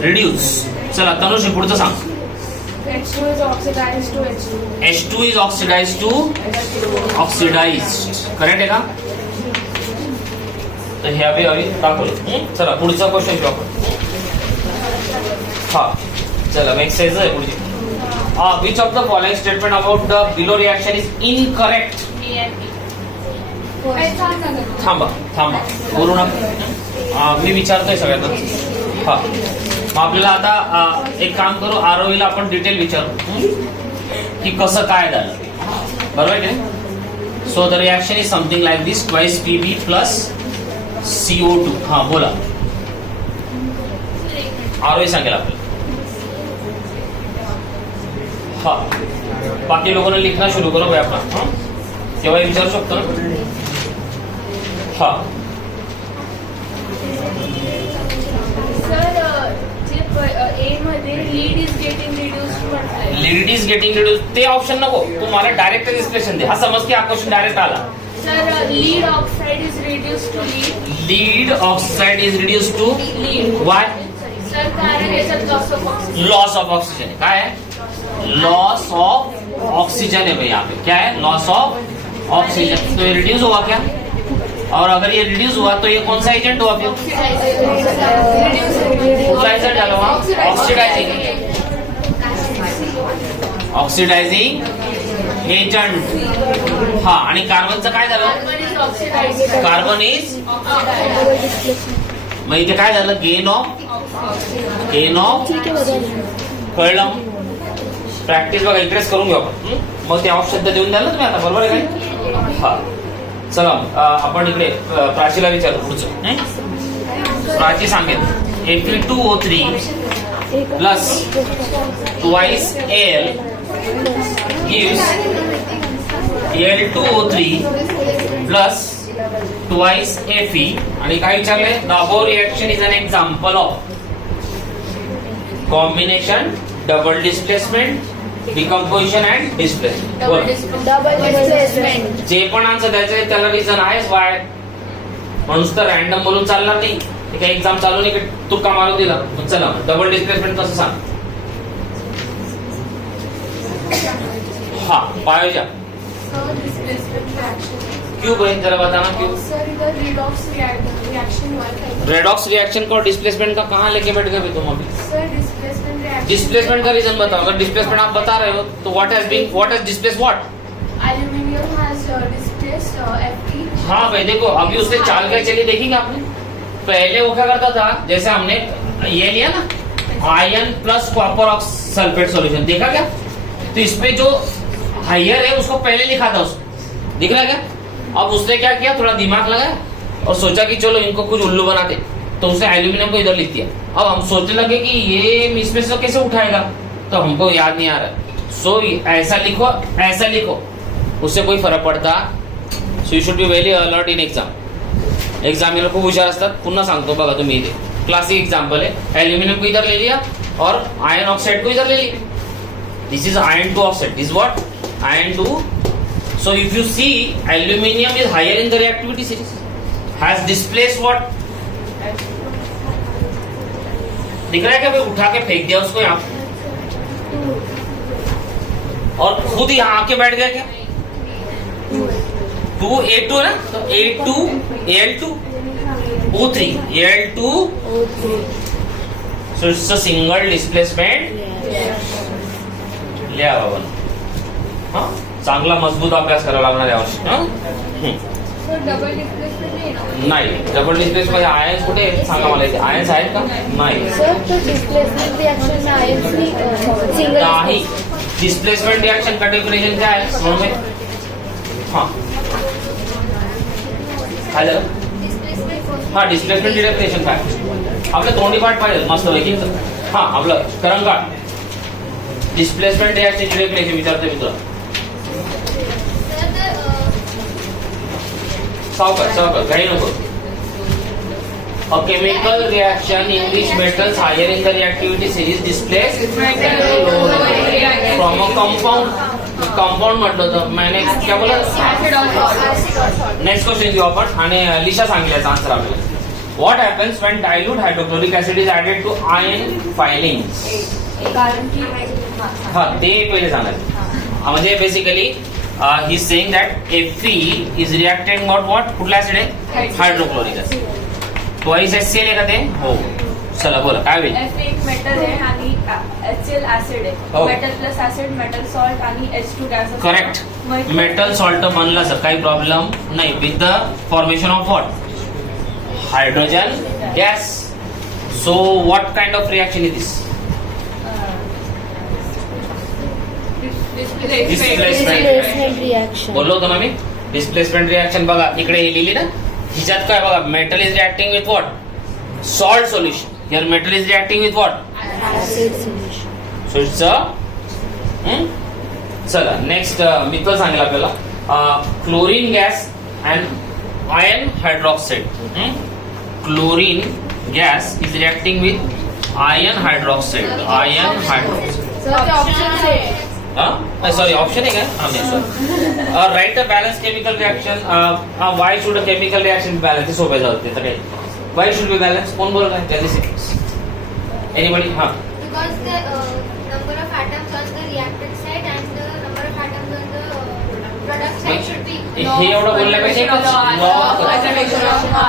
रिड्यूस. चला तनुश्री पुढचं सांग. H2 is oxidized to H2. H2 is oxidized to oxidized. Correct आहे का? तर हे अभी दाखवलं. चला पुढचा क्वेश्चन घेऊ आपण. हा चला मग एक्सरसाइज आहे पुढची. Which of the following statement about the below reaction is incorrect? थांबा थांबा बोलू नका. मी विचारतोय सगळ्यांना. हा मग आपल्याला आता एक काम करू, आरोहीला आपण डिटेल विचारू की कसं काय झालं, बरोबर आहे की नाही? So the reaction is something like this, twice Pb plus CO2. हा बोला, आरोही सांगेल आपल्याला. हा बाकी लोगों लिखना शुरू करो भाई अपना. तेव्हा विचारू शकतो ना. हा सर जे ए मध्ये लीड इज गेटिंग रिड्यूस्ड म्हटलंय. लीड इज गेटिंग रिड्यूस, ते ऑप्शन नको, तू मला डायरेक्ट डिस्क्रिप्शन दे. हा समज की हा क्वेश्चन डायरेक्ट आला. Sir lead oxide is reduced to lead. Lead oxide is reduce to lead. Why? Sir कारण याच्यात loss of oxygen. Loss of oxygen है. काय है? लॉस ऑफ ऑक्सीजन है भाई. यहाँ पे क्या है? Loss of oxygen. तो ये रिड्यूस हुआ क्या? और अगर ये रिड्यूस हुआ तो ये कौन सा एजेंट हुआ फिर? ऑक्साइड झालं वहाँ, ऑक्सिडाइजिंग, ऑक्सिडाइजिंग एजंट. हा आणि कार्बनचं काय झालं? कार्बन इज, मग इथे काय झालं? गेन ऑफ कळलं. प्रॅक्टिस बघा इकडेच करून घेऊ आपण. मग ते ऑफ शब्द देऊन द्याल ना तुम्ही आता, बरोबर आहे काय? हा चला आपण इकडे प्राचीला विचारू पुढचं. प्राची सांगेल Fe2O3 plus twice Al gives Al2O3 plus twice Fe. आणि काय विचारलंय? The above reaction is an example of combination, double displacement, decomposition and displacement. Double displacement. जे पण आन्सर द्यायचंय त्याला रिझन आहेच. वाय म्हणून तर रॅन्डम बोलून चालणार नाही. ते काही एक्झाम चालू नाही तुक्का मारून दिला. चला डबल डिस्प्लेसमेंट कसं सांग. हा पायोजा क्यों बहन जरा बताना क्यों? सर इधर रिडॉक्स रिएक्शन हुआ था. रेडॉक्स रिएक्शन का और डिस्प्लेसमेंट का कहाँ लेके बैठ गए तुम अभी? Sir displacement reaction. डिस्प्लेसमेंट का रीजन बताओ. अगर डिस्प्लेसमेंट आप बता रहे हो तो what has displace what? Aluminium has displaced Fe. हाँ भाई देखो अभी उसने चाल कर चली देखेंगे आपने. पहले वो क्या करता था, जैसे हमने ये लिया ना iron plus copper sulphate solution, देखा क्या? तो इसपे जो हायर है उसको पहले लिखा था उसको, दिख रहा क्या? अब उसने क्या किया, थोड़ा दिमाग लगाया और सोचा कि चलो इनको कुछ उल्लू बनाते, तो उसने एल्यूमिनियम को इधर लिख दिया. अब हम सोचने लगे कि ये इसमें से कैसे उठाएगा, तो हमको याद नहीं आ रहा. सो ऐसा लिखो उससे कोई फर्क पड़ता so you should be very alert in examiner खूप हुशार असतात. पुन्हा सांगतो बघा तुम्ही इथे क्लासिक एग्जाम्पल है. एल्यूमिनियम को इधर ले लिया और आयन ऑक्साइड को इधर ले लिया. This is iron two oxide. This what iron two. So if you see aluminium is higher in the reactivity series, has displaced what. दिख रहा है क्या भाई? उठा के फेंक दिया उसको यहाँ और खुद यहाँ आके बैठ गया क्या? 2A2 है ना, तो A2 Al2 O3 Al2. So it's a single displacement. लिहा बाबा. हाँ, चांगला मजबूत अभ्यास करावा लागणार यावर्षी. So double displacement नाही ना? नाही, डबल डिस्प्लेस मध्ये आयन्स कुठे आहेत? सांगा मला इथे आयन्स आहेत का? नाही. सर तो डिस्प्लेसमेंट रिएक्शन में आयन्स सिंगल नाही. डिस्प्लेसमेंट रिएक्शन का डेफिनेशन काय आहे? म्हणून मी हाँ काय झालं? Displacement. हा डिस्प्लेसमेंट डेफिनेशन काय? आपलं तोंडी पाठ पाहिजे मस्त पैकी. हा आपलं करंगा डिस्प्लेसमेंट रिएक्शन डेफिनेशन विचारते मित्र. Sir, the सावकाश काही नको. A chemical reaction in which metals higher in the reactivity series displace from a compound. Compound म्हटलं तर मैंने क्या बोला? नेक्स्ट क्वेश्चन घेऊ आपण आणि लिशा सांगितल्याचा आन्सर आपल्याला. What happens when dilute hydrochloric acid is added to iron filings. कारण की हा ते पहिले सांगायचं. म्हणजे basically he saying that Fe is reacting what कुठला ऍसिड आहे? Hydrochloric acid. ट्वाइस HCl आहे का ते? हो. चला बोला काय होईल? F एक मेटल आहे आणि HCl ऍसिड हो. आहे. Metal plus acid, metal salt आणि H2 gas. Correct. Metal salt बनला सर, काही प्रॉब्लेम नाही. With the formation of what? Hydrogen gas. So what kind of reaction is this? Displacement reaction. बोललो होतो ना मी डिस्प्लेसमेंट रिएक्शन. बघा इकडे हे लिहिली ना, हिच्यात काय बघा? Metal is reacting with what? Salt solution. Here metal is reacting with what? Acid solution. So it's चला नेक्स्ट मित्र सांगेल आपल्याला chlorine gas and ion hydroxide. Chlorine gas is reacting with ion hydroxide. Ion hydroxide. Sir ते option आहे. Sorry option आहे का? Right a balance chemical reaction. Why should a chemical reaction balance? सोपे जाते तर काही. Why should be balance? कोण बोलत आहे? एनीबडी? हा. Because the number of atoms on the reactant side and the number of atoms on the product side should be. हे एवढं बोलण्यापेक्षा एकच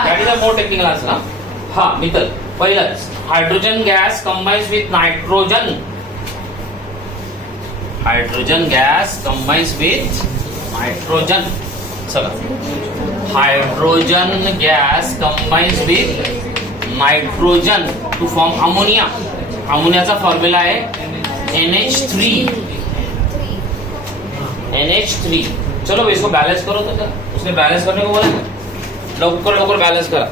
that is a more technical answer. हा मित्र पहिलंच hydrogen gas combines with nitrogen. Hydrogen gas combines with nitrogen. चला hydrogen gas combines with nitrogen to form ammonia. अमोनियाचा formula आहे NH3. NH3. चलो भाई इसको बैलेंस करो. तो उसने बैलेंस करने को बोला. लवकर बैलेंस करा.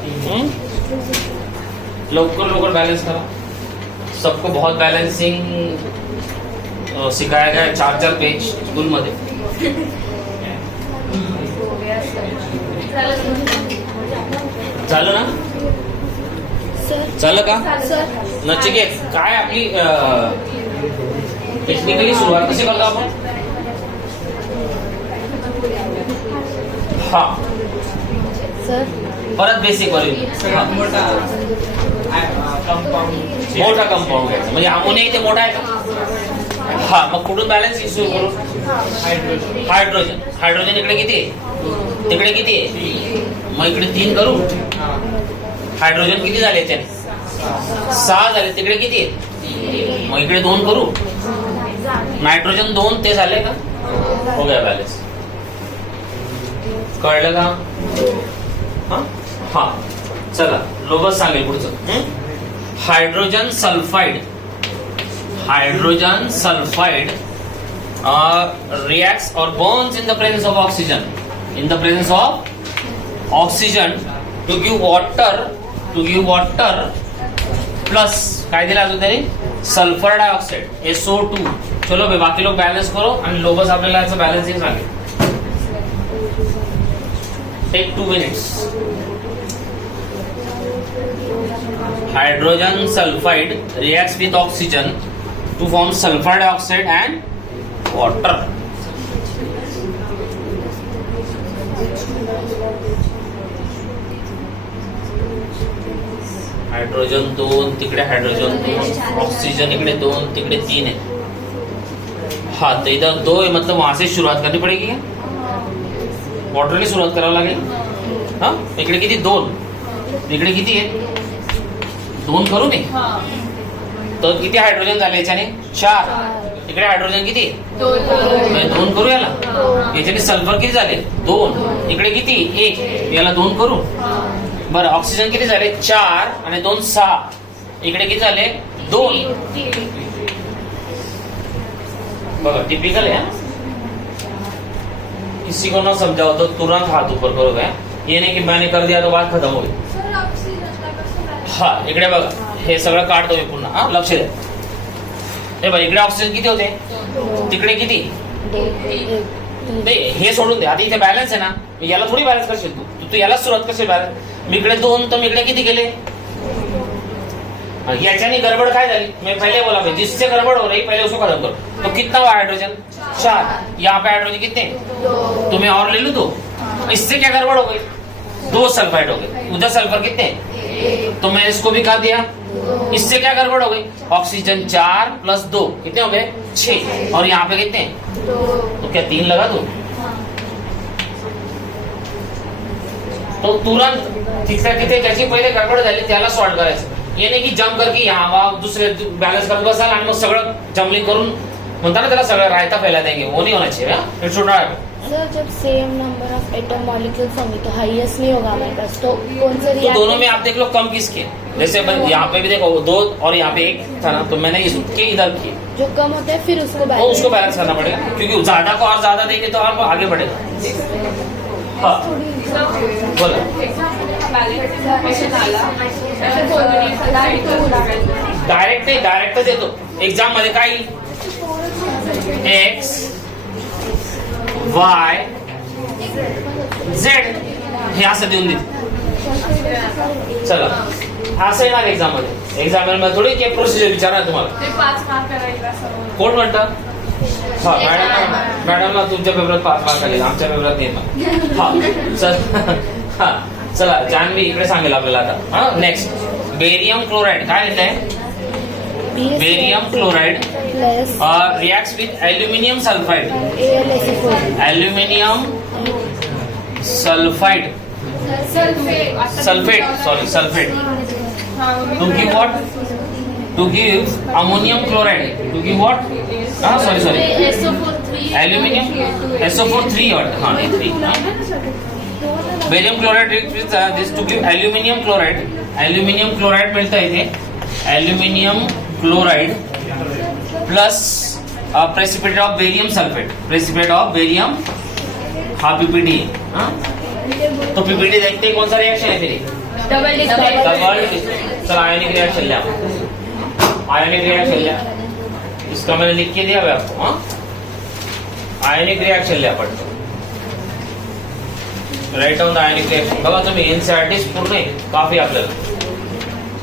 लवकर बैलेंस करा. सबको बहुत बैलेंसिंग सिखाया गया. 4 पेज स्कूल मध्ये. झालं ना? झालं का? सर नचिकेत काय आपली टेक्निकली सुरुवात कशी करतो आपण? हा सर परत बेसिक वर मोठा कंपाऊंड. मोठा कंपाऊंड घ्यायचा. म्हणजे अमोनिया इथे मोठा आहे का? हा मग कुठून बॅलन्स इश्यू करू? हायड्रोजन. हायड्रोजन इकडे किती आहे? तिकडे किती आहे? मग इकडे 3 करू. हायड्रोजन किती झाले याच्याने? 6 झाले. तिकडे किती आहे? मग इकडे 2 करू. नायट्रोजन 2 ते झाले का? हो गया बॅलन्स. कळलं का? हा चला लोबस सांगेल पुढचं. Hydrogen sulphide. Hydrogen sulphide reacts or burns in the presence of oxygen. In the presence of oxygen to give water plus काय दिला अजून त्याने? Sulphur dioxide SO2. चलो भाई बाकी लोग बैलेंस करो आणि लोबस आपल्याला याचं बॅलन्सिंग सांगेल. Take 2 minutes. Hydrogen sulfide reacts with oxygen to form sulfur dioxide and water. Hydrogen 2, तिकडे हायड्रोजन 2, ऑक्सीजन इकडे 2, तिकडे 3 है. हाँ तो इधर 2 है, मतलब वहां से शुरुआत करनी पड़ेगी. वॉटर ने सुरुवात करावं लागेल. हा इकडे किती 2, इकडे किती आहे 2 करू नये. तर किती हायड्रोजन झाले याच्याने 4. इकडे हायड्रोजन किती 2 करू याला. याच्याने सल्फर किती झाले 2. इकडे किती 1, याला 2 करू. बरं ऑक्सिजन किती झाले 4 आणि 2 6. इकडे किती झाले 2. बघा टिपिकल है. किसी को ना समझाओ तो तुरंत हाथ ऊपर करोगे. ये नहीं कि मैंने कर दिया तो बात खत्म हो गई. हा इकडे बघा हे सगळं काढतो मी पुन्हा. हा लक्ष द्या. हे बघा इकडे ऑक्सिजन किती होते, तिकडे किती. नाही हे सोडून दे. आता इथे बॅलन्स आहे ना, याला थोडी बॅलन्स करशील तू याला सुरुवात करशील बॅलन्स. मी इकडे 2 तर मी इकडे किती केले. याच्याने गडबड काय झाली, मैं पहले बोला भाई जिससे गड़बड़ हो रही पहले उसको खत्म करो. तो कितना हुआ हाइड्रोजन 4. यहाँ पे हाइड्रोजन कितने, तो मैं और ले लूं 2. इससे क्या गड़बड़ हो गई 2 सल्फाइड हो गए. उधर सल्फर कितने, तो मैं इसको भी काट दिया. इससे क्या गड़बड़ हो गई, ऑक्सीजन 4 + 2 कितने हो गए 6. और यहाँ पे कितने, तो क्या 3 लगा दो. तो तुरंत तिथे ज्याची पहिले गडबड झाली त्याला सॉल्ट करायचं. ये नाही की जम्प करके यहाँ दुसरे बॅलन्स करत बसाल आणि मग सगळं जम्पलिंग करून म्हणता ना त्याला सगळं रायता फैला देंगे. वो नहीं होना चाहिए. It should not. सर जब same number of atom molecules होंगे तो हाईएस्ट नहीं होगा हमारे पास. तो कौन सा तो दोनों में आप देख लो कम किसके. जैसे यहाँ पे भी देखो 2 और यहाँ पे 1 था ना, तो मैंने इसके इधर किए. जो कम होता है फिर उसको वो उसको बैलेंस करना पड़ेगा, क्योंकि ज्यादा को और ज्यादा देंगे तो और आगे बढ़ेगा. हाँ बोलो. डायरेक्ट नाही, डायरेक्ट देतो. एक्झाम मध्ये काय X Y Z हे असं देऊन देते. चला असं येणार एक्झाम मध्ये. एक्झाम मध्ये थोडी काही प्रोसिजर विचारणार तुम्हाला. 5 मार्क करायला कोण म्हणतं. हा मॅडमला तुमच्या पेपरात 5 मार्क आले, आमच्या पेपरात नाही. हा चल. हा चला जान्हवी इकडे सांगेल आपल्याला आता. हा नेक्स्ट बेरियम क्लोराइड काय लिहित आहे. Barium chloride reacts with aluminium sulphide. Aluminium sulphide sulphate to give what, to give ammonium chloride. To give what, sorry aluminium SO4 3 हाँ नहीं 3. Barium chloride this to give aluminium chloride. Aluminium chloride मिळतं इथे. Aluminium chloride plus precipitate of barium sulphate. Precipitate of barium हा PPT. तो PPT देखते कौन सा reaction है तेरी. Double. चल आयनिक रिएक्शन लिया. आयनिक रिएक्शन लिया. इसका मैंने लिख के दिया है आपको. हाँ आयनिक रिएक्शन लिया पडतो. Write down the ionic reaction. बघा तुम्ही NCERT पूर्ण आहे काफी आपल्याला.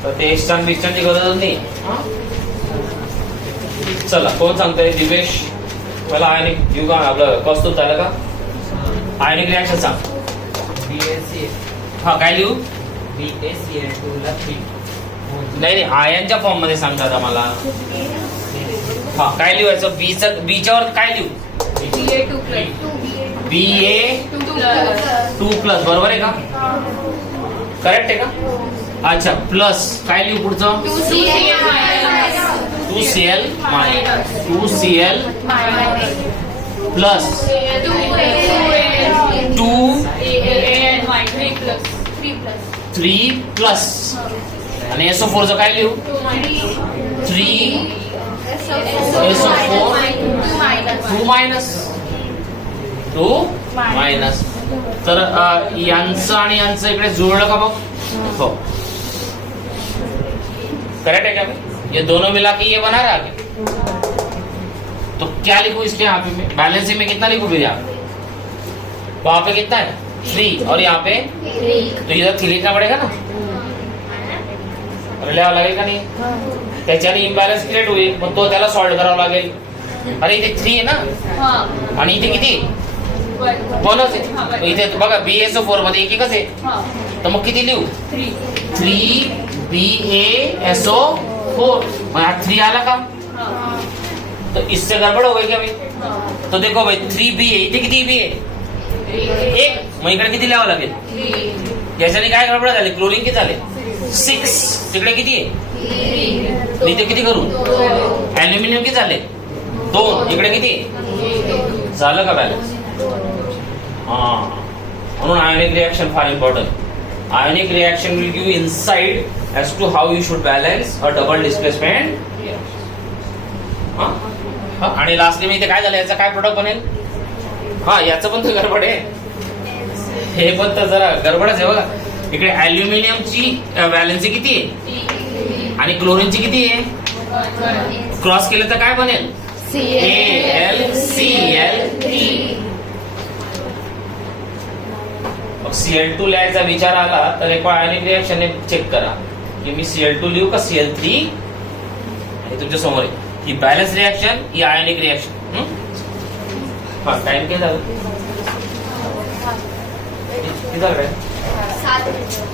तर ते एक्सटर्नची गरज नाही. चला कोण सांगताय. दिवेश मला आयनिक घेऊ का आपलं कौस्तुभ झालं का. आयनिक रिएक्शन सांग. हा काय लिहू. नाही आयनच्या फॉर्म मध्ये सांगतात आम्हाला. हा काय लिहायचं. बीच्यावर काय लिहू. BA2+ बरोबर आहे का. करेक्ट आहे का. अच्छा प्लस काय लिहू पुढचं. 2Cl प्लस 3+ आणि SO4 चं काय लिहू. 3 SO4 2 तर यांचं आणि यांचं इकडे जुळलं का बघ. हो करेक्ट है क्या. ये दोनों मिला के ये बना रहा है. तो क्या लिखूं इसके यहाँ पे. बैलेंसिंग में कितना लिखूं फिर यहाँ वहां पे कितना है 3 और यहाँ पे तो इधर 3 लिखना पड़ेगा ना, लिहावं लागेल का नाही? हाँ त्याच्याने इम्बॅलन्स क्रिएट होईल, मग तो त्याला सॉल्व्ह करावा लागेल. अरे इथे 3 आहे ना हाँ आणि इथे किती? 1च आहे. मग इथे बघा BaSO4 मध्ये एकच आहे, तर मग किती लिहू? 3 BaSO4. मग हा 3 आला का? तो इससे गडबड हो गई क्या भाई? तो देखो भाई 3B आहे, इथे किती बी आहे? 1. मग इकडे किती लिहावं लागेल? याच्याने काय गडबड झाली? क्लोरीन किती झाले? 6. तिकडे किती आहे? इथे किती करू? ऍल्युमिनियम किती झाले? 2. इकडे किती? झालं का बॅलन्स? हा, म्हणून आयोनिक रिएक्शन फार important. Ionic reaction will give insight as to how you should balance a double displacement. आणि लास्टली मी इथे काय झालं, याचा काय प्रोडक्ट बनेल? हा, याचं पण तर गडबड आहे, हे पण तर जरा गडबडच आहे बघा. इकडे ऍल्युमिनियमची व्हॅलेन्सी किती आहे आणि क्लोरीनची किती आहे? क्रॉस केलं तर काय बनेल? AlCl3. मग Cl2 लिहायचा विचार आला तर एक आयोनिक रिएक्शन चेक करा की मी Cl2 लिहू का Cl3. हे तुमच्या समोर आहे, ही बॅलन्स रिएक्शन, ही आयोनिक रिएक्शन. हा, टाइम काय झालं? किती झालं? 7 मिनिटं.